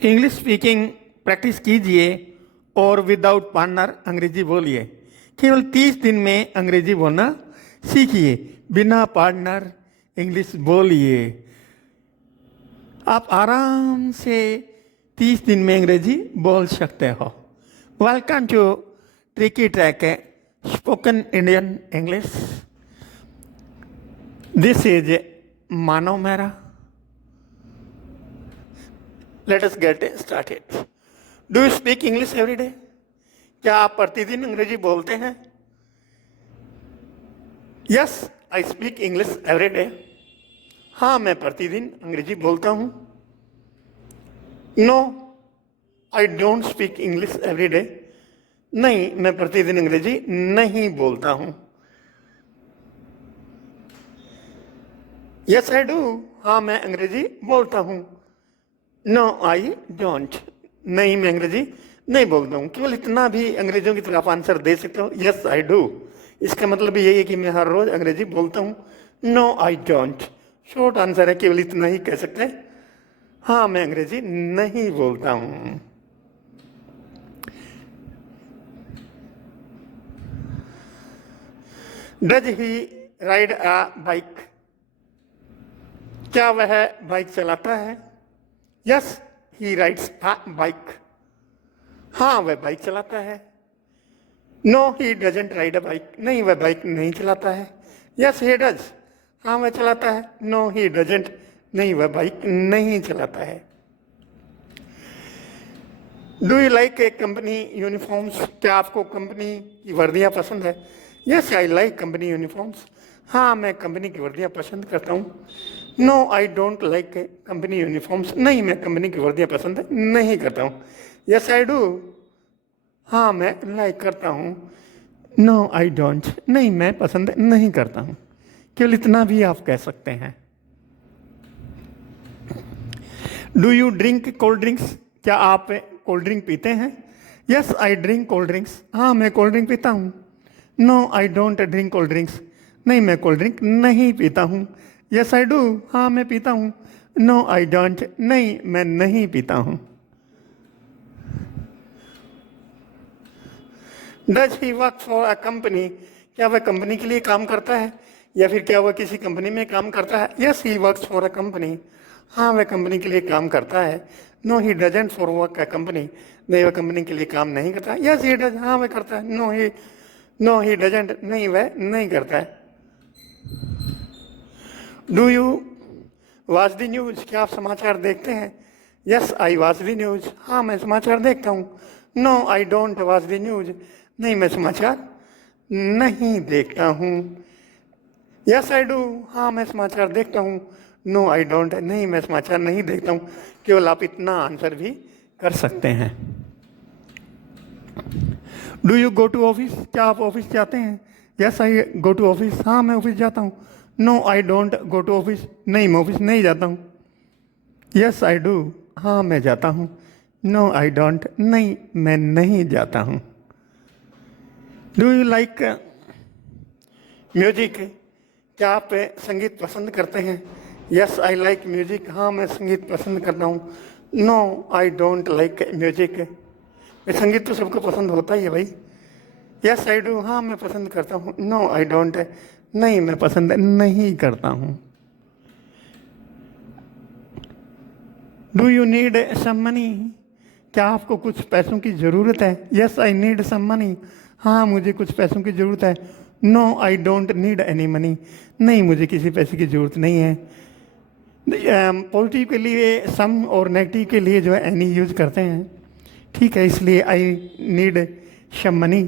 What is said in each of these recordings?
English speaking practice कीजिए और without partner अंग्रेजी बोलिए। केवल 30 दिन में अंग्रेजी बोलना सीखिए। बिना पार्टनर इंग्लिश बोलिए। आप आराम से 30 दिन में अंग्रेजी बोल सकते हो। Welcome to tricky track spoken Indian English. This is Manav Mehra. Let us get started. Do you speak English every day? क्या आप प्रतिदिन अंग्रेजी बोलते हैं? Yes, I speak English every day. हाँ, मैं प्रतिदिन अंग्रेजी बोलता हूँ। No, I don't speak English every day. नहीं, मैं प्रतिदिन अंग्रेजी नहीं बोलता हूँ। Yes, I do. हाँ, मैं अंग्रेजी बोलता हूँ। No I don't. नहीं, मैं अंग्रेजी नहीं बोलता हूँ। केवल इतना भी अंग्रेजों की तरफ आंसर दे सकते हो, यस आई डू। इसका मतलब यही है कि मैं हर रोज अंग्रेजी बोलता हूँ। No I don't short answer है, केवल इतना ही कह सकते हैं। हाँ, मैं अंग्रेजी नहीं बोलता हूँ। Does he ride a bike? क्या वह बाइक चलाता है? Yes he rides a bike. हाँ, वह बाइक चलाता है। No he doesn't ride a bike. नहीं, वह बाइक नहीं चलाता है। Yes he does. हाँ, वह चलाता है। No he doesn't. नहीं, वह बाइक नहीं चलाता है। Do you like a company uniforms? क्या आपको कंपनी की वर्दियाँ पसंद है? Yes I like company uniforms. हाँ, मैं कंपनी की वर्दियाँ पसंद करता हूँ। No I don't like company uniforms. नहीं, मैं कंपनी की वर्दियाँ पसंद नहीं करता हूँ। Yes I do. हाँ, मैं लाइक करता हूँ। No I don't. नहीं, मैं पसंद नहीं करता हूँ। केवल इतना भी आप कह सकते हैं। Do you drink cold drinks? क्या आप कोल्ड ड्रिंक पीते हैं? Yes I drink cold drinks. हाँ, मैं कोल्ड ड्रिंक पीता हूँ। No I don't drink cold drinks. नहीं, मैं कोल्ड ड्रिंक नहीं पीता हूँ। Yes I do. हाँ, मैं पीता हूँ। No I don't. नहीं, मैं नहीं पीता हूँ। Does he work for a company? क्या वह कंपनी के लिए काम करता है या फिर क्या वह किसी कंपनी में काम करता है? Yes he works for a company. हाँ, वह कंपनी के लिए काम करता है। No he doesn't for work a company. नहीं, वह कंपनी के लिए काम नहीं करता। Yes he does. हाँ, वह करता है। No he doesn't. नहीं, वह नहीं करता है। Do you watch the news? क्या आप समाचार देखते हैं? Yes I watch the news. हाँ, मैं समाचार देखता हूँ। No I don't watch the news. नहीं, मैं समाचार नहीं देखता हूँ। Yes I do. हाँ, मैं समाचार देखता हूँ। No I don't. नहीं, मैं समाचार नहीं देखता हूँ। केवल आप इतना आंसर भी कर सकते हैं। Do you go to office? क्या आप ऑफिस जाते हैं? Yes I go to office. हाँ, मैं ऑफिस जाता हूँ। No I don't go to office. नहीं, मैं ऑफिस नहीं जाता हूँ। Yes I do. हाँ, मैं जाता हूँ। No I don't. नहीं, मैं नहीं जाता हूँ। Do you like music? क्या आप संगीत पसंद करते हैं? Yes I like music. हाँ, मैं संगीत पसंद करता हूँ। No I don't like music. संगीत तो सबको पसंद होता ही है भाई। Yes I do. हाँ, मैं पसंद करता हूँ। No I don't. नहीं, मैं पसंद नहीं करता हूँ। Do you need some money? क्या आपको कुछ पैसों की ज़रूरत है? Yes I need some money. हाँ, मुझे कुछ पैसों की ज़रूरत है। No I don't need any money. नहीं, मुझे किसी पैसे की ज़रूरत नहीं है। पॉजिटिव के लिए सम और नेगेटिव के लिए जो है एनी यूज करते हैं, ठीक है। इसलिए I need some money.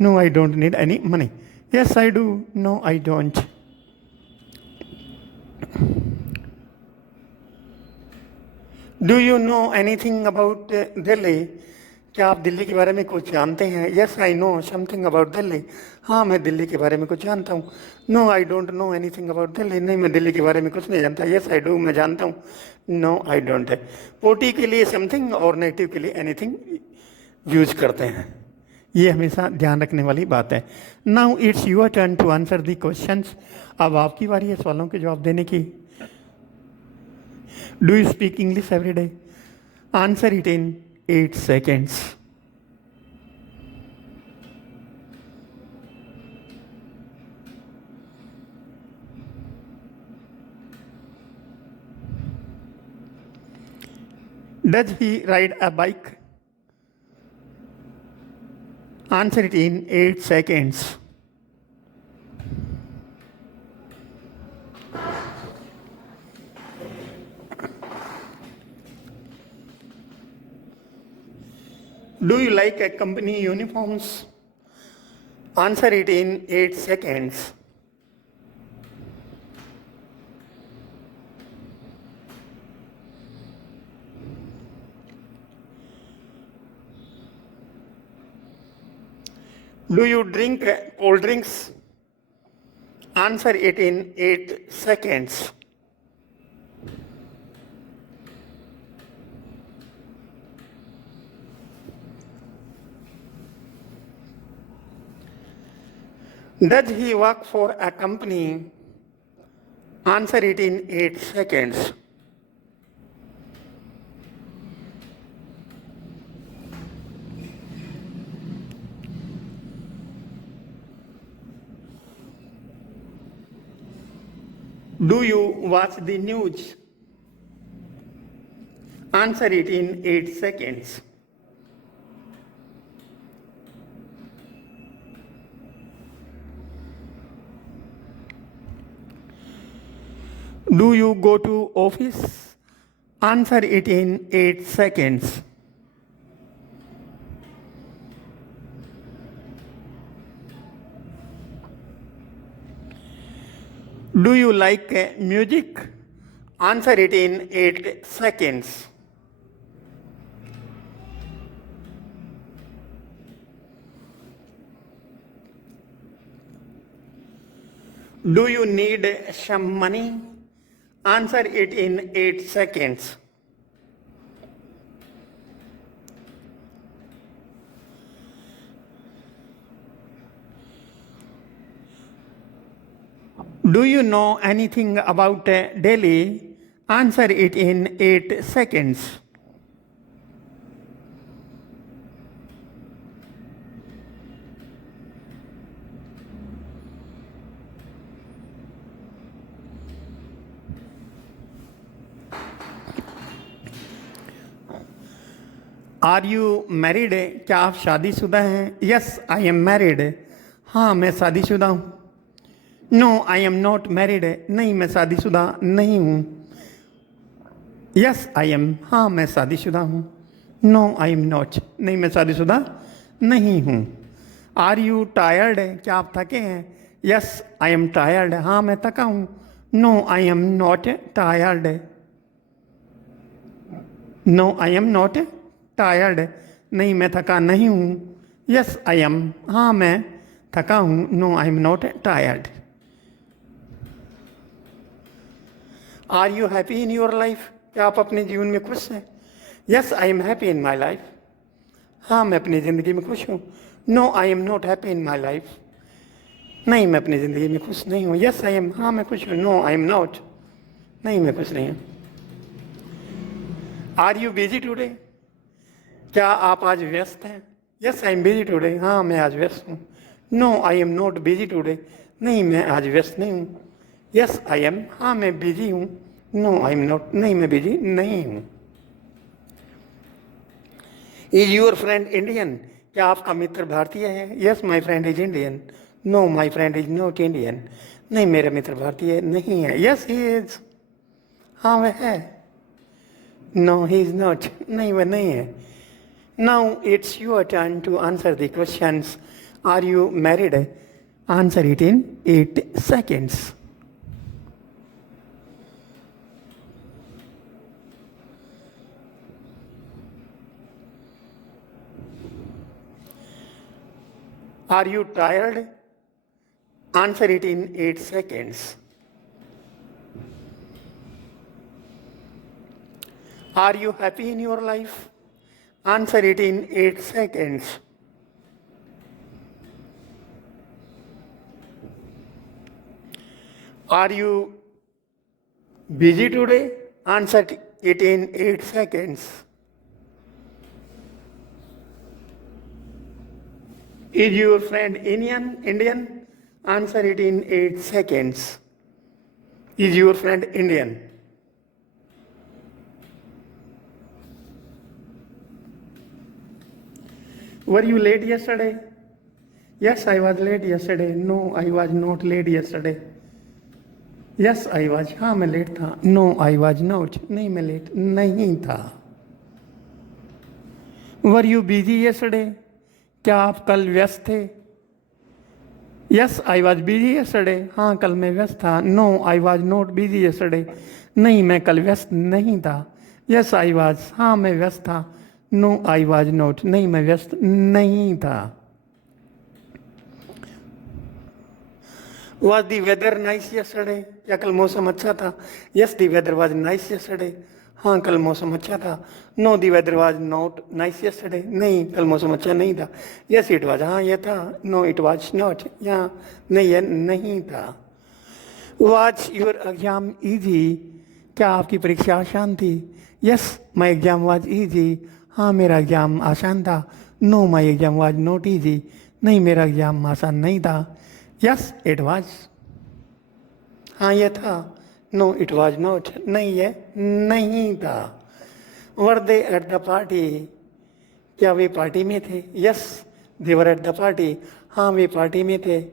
No I don't need any money. Yes I do. No I don't. Do you know anything about Delhi? क्या आप दिल्ली के बारे में कुछ जानते हैं? Yes I know something about Delhi. हाँ, मैं दिल्ली के बारे में कुछ जानता हूँ। No I don't know anything about Delhi. नहीं, मैं दिल्ली के बारे में कुछ नहीं जानता। Yes I do. मैं जानता हूँ। नो आई डोंट है। पोटी के लिए समथिंग और नेगेटिव के लिए एनीथिंग यूज करते हैं। ये हमेशा ध्यान रखने वाली बात है। Now it's your turn to answer the questions. अब आपकी बारी है सवालों के जवाब देने की। Do you speak English every day? Answer it in 8 seconds. Does he ride a bike? Answer it in 8 seconds. Do you like a company uniforms? Answer it in 8 seconds. Do you drink cold drinks? Answer it in 8 seconds. Does he work for a company? Answer it in 8 seconds. Do you watch the news? Answer it in 8 seconds. Do you go to office? Answer it in 8 seconds. Do you like music? Answer it in 8 seconds. Do you need some money? Answer it in 8 seconds. Do you know anything about Delhi? Answer it in 8 seconds. Are you married? क्या आप शादीशुदा हैं? Yes I am married. हाँ मैं शादीशुदा हूँ. No I am not married. नहीं मैं शादीशुदा नहीं हूँ. Yes I am. हाँ मैं शादीशुदा हूँ. No I am not. नहीं मैं शादीशुदा नहीं हूँ. Are you tired? क्या आप थके हैं? Yes I am tired. हाँ मैं थका हूँ. No I am not tired. No I am not tired. नहीं मैं थका नहीं हूँ. Yes I am. हाँ मैं थका हूँ. No I am not tired. Are you happy in your life? क्या आप अपने जीवन में खुश हैं? Yes I am happy in my life. हाँ मैं अपनी ज़िंदगी में खुश हूँ. No I am not happy in my life. नहीं मैं अपनी ज़िंदगी में खुश नहीं हूँ. Yes I am. हाँ मैं खुश हूँ. No I am not. नहीं मैं खुश नहीं हूँ. Are you busy today? क्या आप आज व्यस्त हैं? Yes I am busy today. हाँ मैं आज व्यस्त हूँ. No I am not busy today. नहीं मैं आज व्यस्त नहीं हूँ. Yes I am. हाँ मैं बिजी हूँ. No I am not. नहीं मैं बिजी नहीं हूँ. Is your friend Indian? क्या आपका मित्र भारतीय है? Yes my friend is Indian. No my friend is not Indian. नहीं मेरा मित्र भारतीय नहीं है. Yes he is. हाँ वह है. No he is not. नहीं वह नहीं है. Now it's your turn to answer the questions. Are you married? Answer it in 8 seconds. Are you tired? Answer it in 8 seconds. Are you happy in your life? Answer it in 8 seconds. Are you busy today? Answer it in 8 seconds. Is your friend Indian? Answer it in 8 seconds. Is your friend Indian? Were you late yesterday? Yes, I was late yesterday. No, I was not late yesterday. Yes, I was. हाँ मैं late था. No, I was not. नहीं मैं late नहीं था. Were you busy yesterday? क्या आप कल व्यस्त थे? Yes, I was busy yesterday. हाँ कल मैं व्यस्त था. No, I was not busy yesterday. नहीं मैं कल व्यस्त नहीं था. Yes, I was. हाँ मैं व्यस्त था. No, I was not. नहीं मैं व्यस्त नहीं था. Was the weather nice yesterday? क्या कल मौसम अच्छा था? Yes, the weather was nice yesterday. हाँ कल मौसम अच्छा था. No, the weather was not nice yesterday. नहीं कल मौसम अच्छा नहीं था. Yes, it was. हाँ ये था. No, it was not. यहाँ नहीं ये नहीं था. Was your exam easy? क्या आपकी परीक्षा आसान थी? Yes, my exam was easy. हाँ मेरा एग्जाम आसान था. No, my exam was not easy. नहीं मेरा एग्जाम आसान नहीं था. Yes, it was. हाँ ये था. No, it was not. नहीं ये नहीं था. Were they at the party? क्या वे पार्टी में थे? Yes, they were at the party. हाँ वे पार्टी में थे.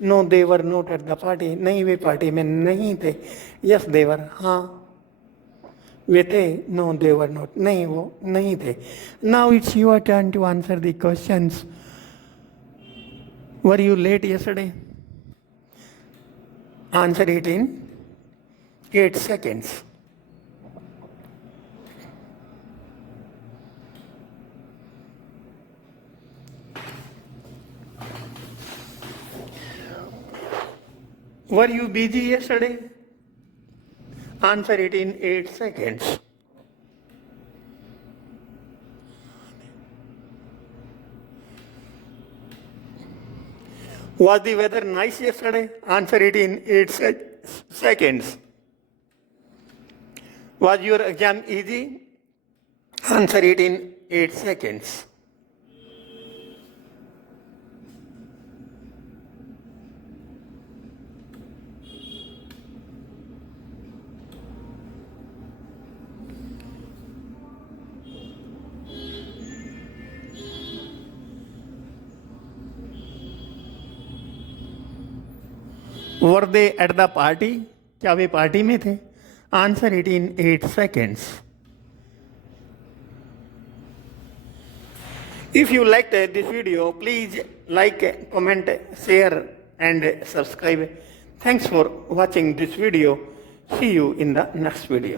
No, they were not at the party. नहीं वे पार्टी में नहीं थे. Yes, they were. हाँ वे थे. No, they were not. नहीं वो नहीं थे. Now it's your turn to answer the questions. Were you late yesterday? Answer it in 8 seconds. Were you busy yesterday? Answer it in 8 seconds. Was the weather nice yesterday? Answer it in 8 seconds. Was your exam easy? Answer it in 8 seconds. Were they at the party? क्या वे party में थे? Answer it in 8 seconds. If you liked this video, please like, comment, share and subscribe. Thanks for watching this video. See you in the next video.